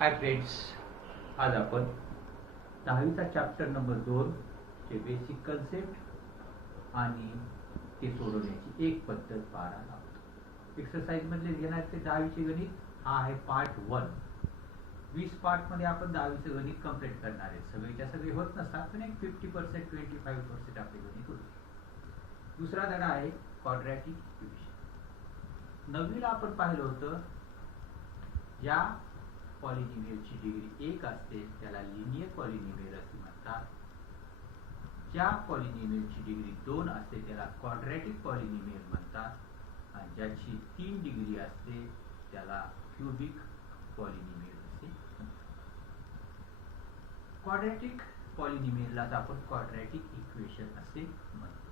Hi friends, आज आपण 10वीचा chapter number 2 चे बेसिक कन्सेप्ट आणि ते सोडवण्याची एक पद्धत पाहणार आहोत. एक्सरसाइज मधले घेणार ते 10वीचे गणित हा आहे पार्ट 1. 20 पार्ट मध्ये आपण 10वीचे गणित कंप्लीट करणार आहे. सगळेच्या सगळे होत नसतात, पण एक 50% 25% आपले गणित होते. दुसरा धडा आहे क्वाड्रॅटिक इक्वेशन. 9वीला आपण पाहिलं होतं, या पॉलिनॉमियलची डिग्री 1 असते त्याला लिनियर पॉलिनॉमियल असे म्हणतात. ज्या पॉलिनॉमियलची डिग्री 2 असते त्याला क्वाड्रॅटिक पॉलिनॉमियल म्हणतात आणि ज्याची 3 डिग्री असते त्याला क्यूबिक पॉलिनॉमियल असे म्हणतात. क्वाड्रॅटिक पॉलिनॉमियलला आपण क्वाड्रॅटिक इक्वेशन असे म्हणतो.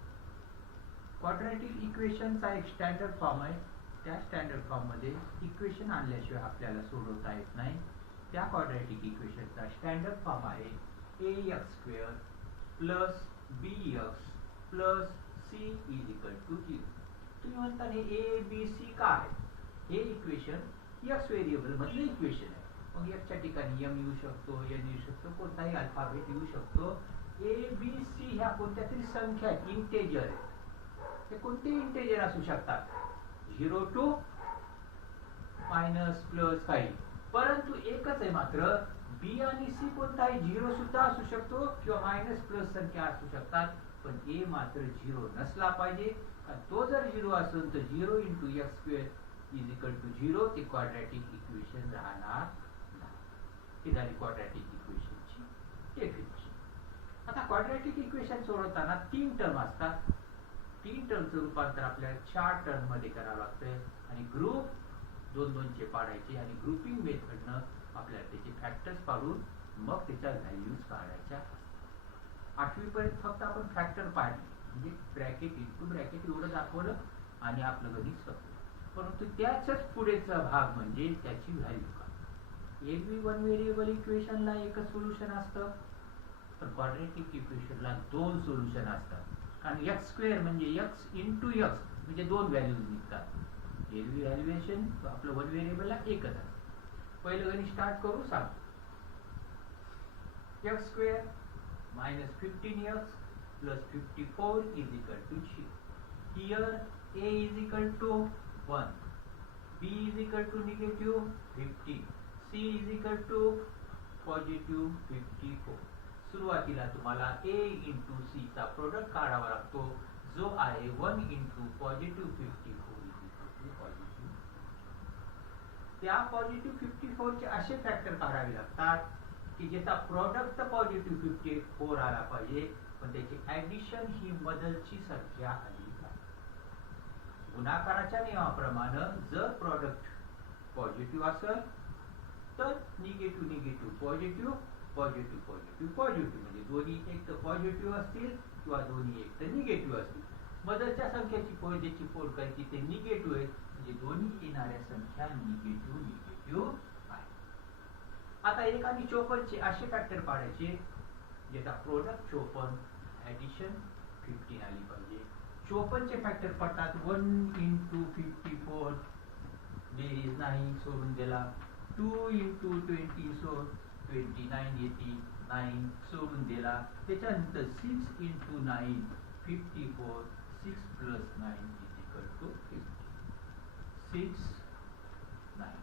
क्वाड्रॅटिक इक्वेशनचा एक स्टँडर्ड फॉर्म आहे. त्या स्टँडर्ड फॉर्म मध्ये इक्वेशन आणल्याशिवाय आपल्याला सोडवता येत नाही. त्या क्वाड्रॅटिक इक्वेशनचा स्टँडर्ड फॉर्म आहे ax² plus bx plus c is equal to 0. तुम्ही म्हणता हे a b c का आहे? हे इक्वेशन x व्हेरिएबल मधले इक्वेशन आहे. मग x च्या ठिकाणी m येऊ शकतो, n येऊ शकतो, कोणताही अल्फाबेट येऊ शकतो. a b c ह्या कोणत्या तरी संख्या इंटेजर आहेत. ते कोणतेही इंटेजर असू शकतात, 0 to मायनस प्लस काही, परंतु एकच आहे मात्र बी आणि सी कोणताही 0 सुद्धा असू शकतो किंवा मायनस प्लस संख्या असू शकतात, पण ए मात्र 0 नसला पाहिजे. तो जर 0 असेल तर 0 × x² इज इक्वल टू 0 ते क्वाड्रॅटिक इक्वेशन राहणार नाही. ही झाली क्वाड्रॅटिक इक्वेशनची डेफिनेशन. आता क्वाड्रॅटिक इक्वेशन सोडवताना 3 टर्म असतात. 3 टर्मचं रूपांतर आपल्याला 4 टर्म मध्ये करावं लागतं आणि ग्रुप 2-2 चे पाडायचे आणि ग्रुपिंग मेथडनं आपल्याला त्याचे फॅक्टर्स पाडून मग त्याच्या व्हॅल्यूज काढायच्या. 8वी पर्यंत फक्त आपण फॅक्टर पाडले, म्हणजे ब्रॅकेट इंटू ब्रॅकेट एवढं दाखवलं आणि आपलं गणित संपलं. परंतु त्याच्याच पुढेचा भाग म्हणजे त्याची व्हॅल्यू काढ. एरवी 1 व्हेरिएबल इक्वेशनला एकच सोल्युशन असतं, पण क्वाड्रॅटिक इक्वेशनला 2 सोल्युशन असतात. कारण x² म्हणजे x इंटू x म्हणजे 2 व्हॅल्यूज निघतात. एरवी व्हॅल्युएशन आपलं 1 व्हेरिएबलला एकच असतं. पहिलं गणित स्टार्ट करू. सांग x² minus 15x plus 54 is equal to 0. Here a is equal to 1, b is equal to negative 50, c is equal to positive 54. सुरुवातीला तुम्हाला a into c चा प्रोडक्ट काढावा लागतो, जो आहे 1 into positive 54 is equal to positive. त्या positive 54 चे असे फॅक्टर काढावे लागतात की ज्याचा प्रोडक्ट पॉझिटिव्ह 54 आला पाहिजे, पण त्याची ऍडिशन ही मधलची संख्या आली पाहिजे. गुणाकाराच्या नियमाप्रमाणे जर प्रोडक्ट पॉझिटिव्ह असेल तर negative negative positive, positive positive positive, म्हणजे दोन्ही एक तर पॉझिटिव्ह असतील किंवा दोन्ही एक तर निगेटिव्ह असतील. मधलच्या संख्येची ज्याची पोल करायची ते निगेटिव्ह आहे, म्हणजे दोन्ही येणाऱ्या संख्या निगेटिव्ह निगेटिव्ह आहे. आता 1 आणि 54 चे असे फॅक्टर पाडायचे ज्याचा प्रोडक्ट 54 ऍडिशन 15 आली पाहिजे. 54 चे फॅक्टर पडतात 1 × 54 बेरीज नाही, सोडून दिला. 2 × 20 सो 29 येते, 9 सोडून दिला. त्याच्यानंतर 6 × 9 54, 6 + 9 is equal to 50. 6 9.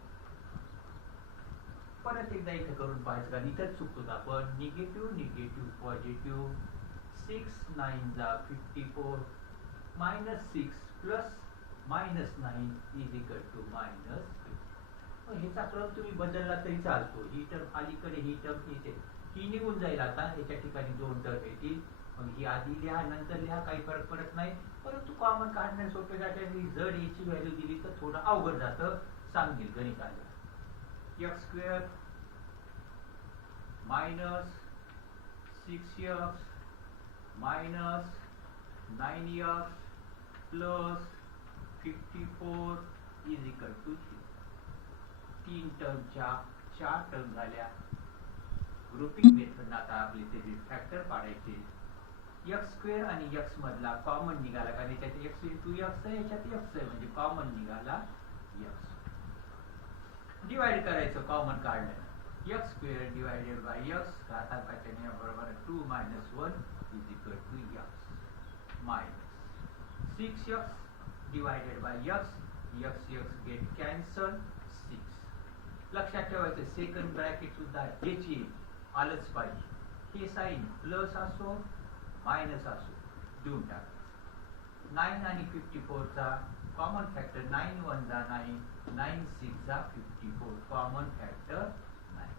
परत एकदा इथे करून पाहायचं का, इथं चुकतो आपण. निगेटिव्ह निगेटिव्ह पॉझिटिव्ह, 6 9 जा 54, -6 प्लस -9 इज इक्वल टू -50. ह्याचा क्रम तुम्ही बदलला तरी चालतो. ही टर्म अलीकडे, ही टर्म इथे, ही निघून जाईल. आता याच्या ठिकाणी 2 टर्म येतील. मग ही आधी लिहा नंतर लिहा, काही फरक पडत नाही. परंतु कॉमन काढण्यास सोपे जाते. जर याची व्हॅल्यू दिली तर थोडं अवघड जातं. सांगेल गणिताला x² minus 6x minus 9x plus 54 is equal to 0. 3 टर्मच्या 4 टर्म झाल्या. ग्रुपिंग मेथड आता आपले ते फॅक्टर पाडायचे. x² आणि x मधला कॉमन निघाला, कारण याच्यात x × x आहे, याच्यात x आहे, म्हणजे कॉमन निघाला x. डिवाइड करायचं कॉमन काढण्याला. x square divided by x घातांकाच्या नियमाप्रमाणे 2 minus 1 is equal to x minus 6x divided by x get cancel 6. लक्षात ठेवायचं सेकंड ब्रॅकेट सुद्धा हेच येईल आलंच पाहिजे. हे साइन प्लस असो मायनस असो देऊन टाका. 9 आणि 54 चा कॉमन फॅक्टर 9 1 जा 9 9 6 जा 54 common factor 9.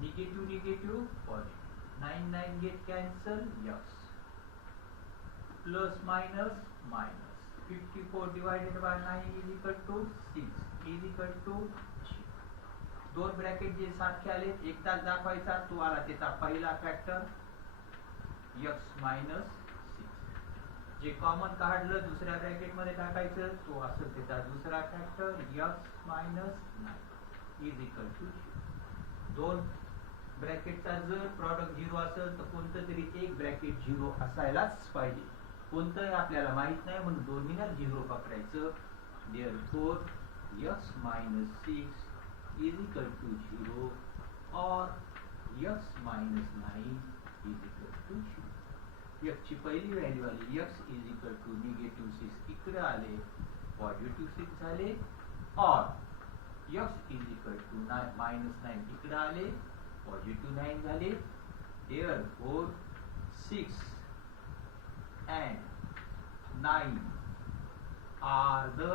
Negative positive 9 9 get cancel x plus minus minus 54 divided by 9 is equal to 6 is equal to 0. दोन ब्रॅकेट जे सारखे आले एकदाच दाखवायचा तो आला त्याचा पहिला फॅक्टर x मायनस 6. जे कॉमन काढलं दुसऱ्या ब्रॅकेट मध्ये टाकायचं तो असेल त्याचा दुसरा factor x minus 9 is equal to 0. दोन ब्रॅकेटचा जर प्रॉडक्ट 0 असेल तर कोणतं तरी एक ब्रॅकेट 0 असायलाच पाहिजे. कोणतंही आपल्याला माहित नाही म्हणून दोन्हीला 0 पकडायचं. therefore x minus 6 is equal to 0 or x minus 9 is equal to 0. x ची पहिली व्हॅल्यू आली x is equal to -6 इकडे आले +6 झाले or x is equal to -9 इकडे आले +9 झाले. therefore 6 and 9 are the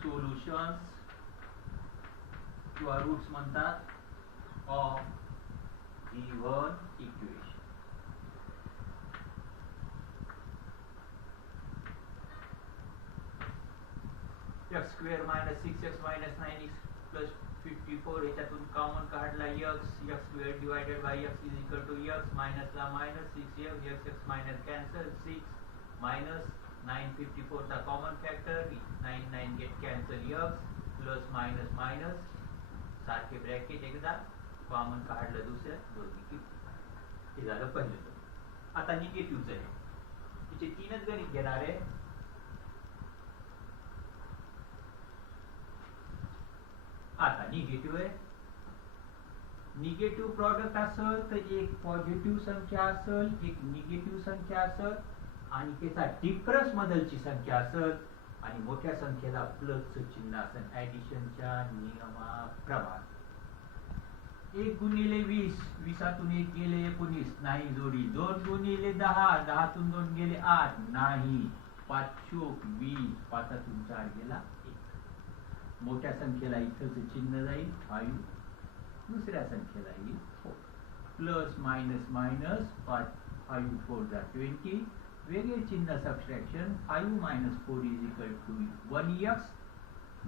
solutions किंवा रूट्स म्हणतात of given equation. x square minus 6x minus 9x plus 54 याच्यातून कॉमन काढला x square divided by x is equal to x minus ला minus 6x x minus cancel 6 minus 9 54 चा common factor 9 9 get cancel x plus minus minus सारखे bracket एकदा common काढलं दुसऱ्या दोन्ही किती हे झालं पहिलं. आता निगेटिव्हचं आहे तिचे तीनच गणित घेणार आहे. आता निगेटिव्ह आहे. निगेटिव्ह प्रॉडक्ट असेल तर एक पॉझिटिव्ह संख्या असेल एक निगेटिव्ह संख्या असेल आणि त्याचा डिफरन्स मधलची संख्या असेल आणि मोठ्या संख्येला प्लसचं चिन्ह असेल ऍडिशनच्या नियमाप्रमाणे. 1 गुणिले 20 20तून 1 गेले 19 नाही जोडी. 2 गुणिले 10 10तून 2 गेले 8 नाही. 5 चोक 20 5तून 4 गेला 1. मोठ्या संख्येला इथंच चिन्ह जाईल 5 दुसऱ्या संख्येला येईल 4 प्लस मायनस मायनस 5 4 जा 20 वेगळे चिन्ह subtraction 5 minus 4 is equal to 1x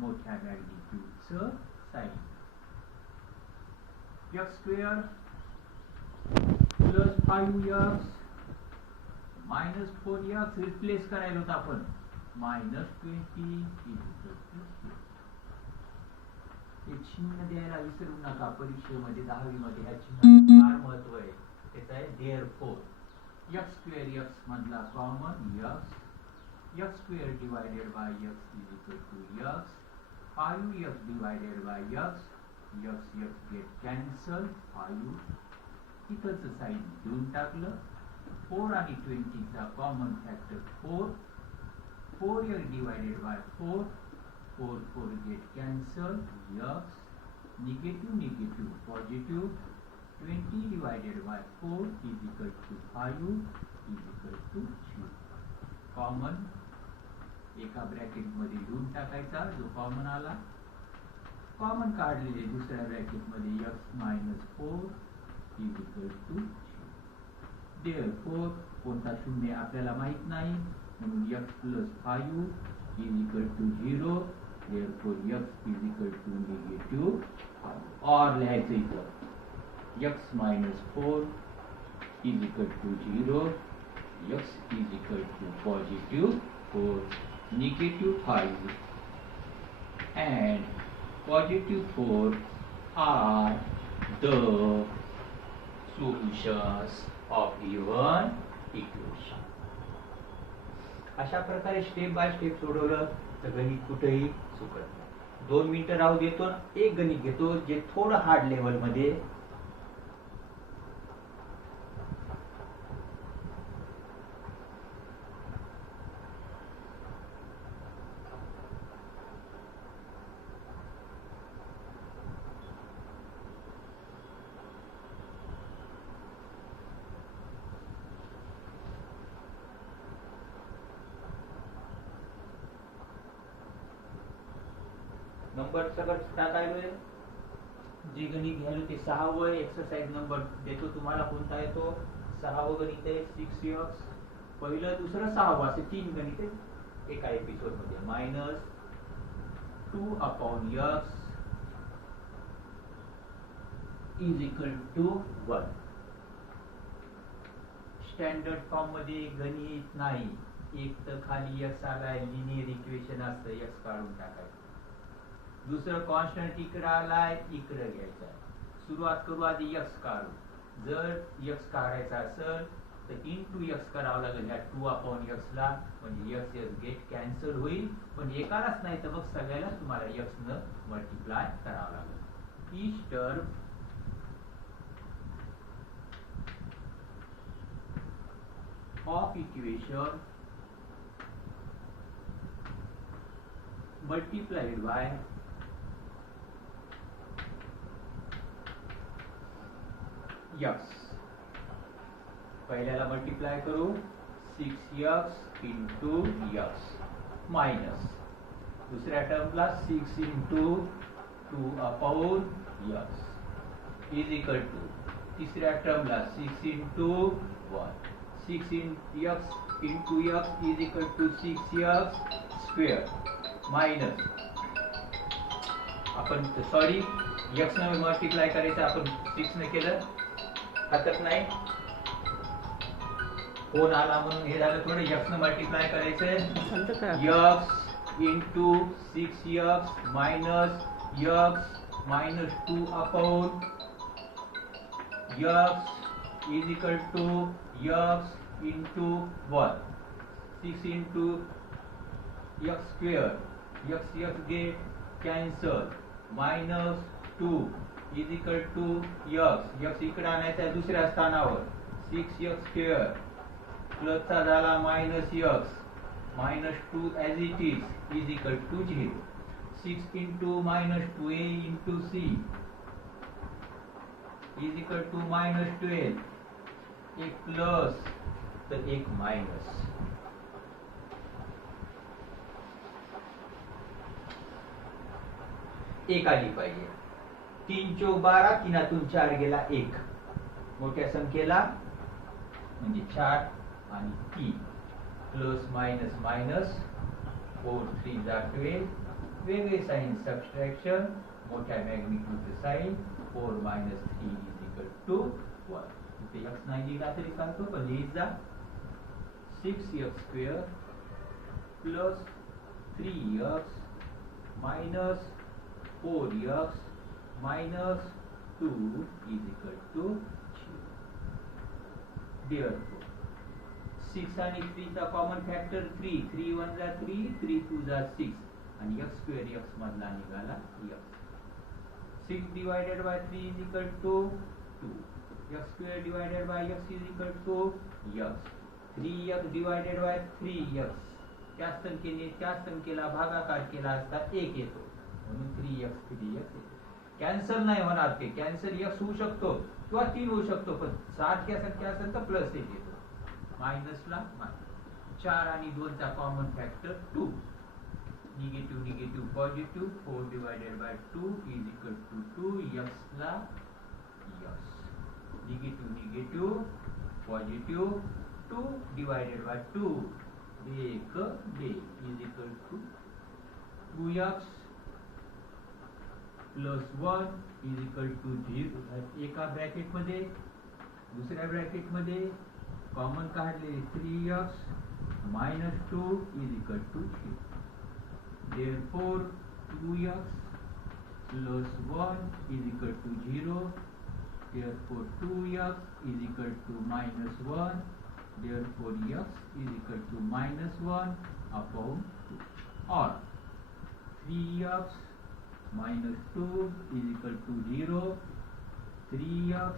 मोठ्या मॅग्निट्यूडचं sign x square plus 5x minus 4x replace करायला होता आपण minus 20 is equal to 0. हे चिन्ह द्यायला विसरू नका परीक्षेमध्ये 10वी मध्ये ह्या चिन्हाचं फार महत्व आहे. त्याचं आहे therefore x square x मधला common x square divided by x is equal to x 5x divided by x get cancel 5 इथंच साइन देऊन टाकलं. 4 आणि 20 चा common factor 4 4x divided by 4 4 get cancel x negative positive 20 divided by 4 is equal to 5 is equal to 0. Common एका bracket मध्ये लिहून टाकायचा जो कॉमन आला. कॉमन काढलेले दुसऱ्या ब्रॅकेट मध्ये x minus 4 is equal to 0. therefore कोणता शून्य आपल्याला माहित नाही म्हणून x plus 5 is equal to 0. therefore x is equal to -5 और लिहायचं इथं x minus 4 is equal to 0 x is equal to positive 4 negative 5 and positive 4 are the solutions of given equation. अशा प्रकारे स्टेप बाय स्टेप सोडवलं तर गणित कुठेही चुकत नाही. 2 मिनिटं राहू देतो. एक गणित घेतो जे थोडं हार्ड लेवल मध्ये. नंबर सगळं टाकायलोय. जे गणित घ्यायलो ते 6वं एक्सरसाइज नंबर देतो तुम्हाला. कोणता येतो? 6वं गणित आहे 6x. पहिलं दुसरं 6वं असे 3 गणित आहे एका एपिसोड मध्ये. -2/x = 1. स्टँडर्ड फॉर्म मध्ये गणित नाही. एक तर खाली x आलाय, लिनियर इक्वेशन असतं, x काढून टाकायचं. दुसरं कॉन्स्टंट इकडे आलाय, इकडे घ्यायचा. सुरुवात करू आधी x काढू. जर x काढायचा असेल तर इंटू x करावं लागेल ह्या 2/x ला. म्हणजे x गेट कॅन्सल होईल. पण एकालाच नाही तर मग सगळ्यालाच तुम्हाला x न मल्टिप्लाय करावं लागेल. Each term of equation multiplied by x. पहिल्याला मल्टिप्लाय करू 6x इंटू x मायनस दुसऱ्या टर्मला 6 into 2/x is equal to तिसऱ्या टर्मला 6 into 1. 6 x into x is equal to 6x square minus आपण सॉरी x ने मल्टिप्लाय करायचं. आपण 6 ने केलं हरकत नाही. फोन आला म्हणून हे झालं. थोडं x ने मल्टिप्लाय करायचंय. x into 6x minus x minus 2/x is equal to x into 1. 6 into x square. X get cancel. Minus 2 is equal to x. x इकडे आणायचा दुसऱ्या स्थानावर. 6x square plus चा झाला minus x. Minus 2 as it is equal to 0. 6 into minus 2a into c is equal to minus 12. एक plus तर एक minus. एक आली पाहिजे. 3 चौक 12, 3 4 गेला 1. मोठ्या संख्येला म्हणजे 4 आणि 3 प्लस मायनस मायनस 4 3 जा 12. वेगळे साइन सबट्रॅक्शन. मोठ्या मॅग्निट्यूडचे sign 4 minus 3 is equal to 1. इथे x नाही लिहिला तरी चालतो पण लिहित जा. 6x square plus 3x minus 4x minus 2 is equal to 0. Therefore 6 आणि 3 चा कॉमन फॅक्टर 3. 3 1 जा 3, 3 2 जा 6 आणि x स्क्वेअर x मधला निघाला x. 6 divided by 3 is equal to 2. x square divided by x is equal to x. 3x divided by 3x. त्याच संख्येला भागाकार केला असता 1 येतो. म्हणून 3x येतो. कॅन्सल नाही होणार. ते कॅन्सल x होऊ शकतो किंवा 3 होऊ शकतो. पण सारख्या संख्या असेल तर प्लस 1 येतो. मायनसला मायनस. 4 आणि 2 चा common factor 2. Negative negative positive. 4 divided by 2 is equal to 2. x ला x. Negative negative positive. 2 divided by 2 एक डे is equal to 2x plus 1 is equal to 0. एका ब्रॅकेट मध्ये दुसऱ्या ब्रॅकेट मध्ये कॉमन काढले 3x minus 2 is equal to 0. Therefore 2x plus 1 is equal to 0. Therefore 2x is equal to minus 1. Therefore x is equal to minus 1 upon 2. Or 3x -2 is equal to 0, 3x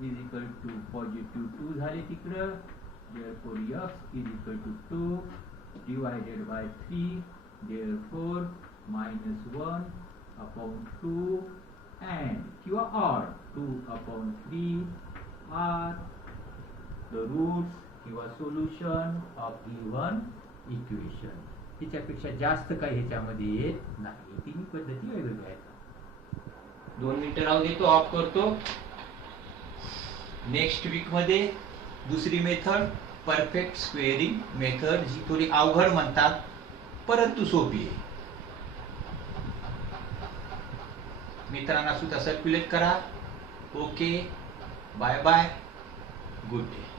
is equal to positive 2 झाले तिकडं, therefore x is equal to 2 divided by 3, therefore -1 upon 2 and किंवा or 2 upon 3 are the roots किंवा solution of given equation. त्याच्यापेक्षा जास्त काही ह्याच्यामध्ये येत नाही. तिन्ही पद्धती वेगवेगळ्या आहेत. 2 मिनिटं राहू देतो, ऑफ करतो. नेक्स्ट वीक मध्ये दुसरी मेथड परफेक्ट स्क्वेअरिंग मेथड, जी थोडी अवघड म्हणतात परंतु सोपी आहे. मित्रांना सुद्धा सर्क्युलेट करा. Okay, bye bye, good day.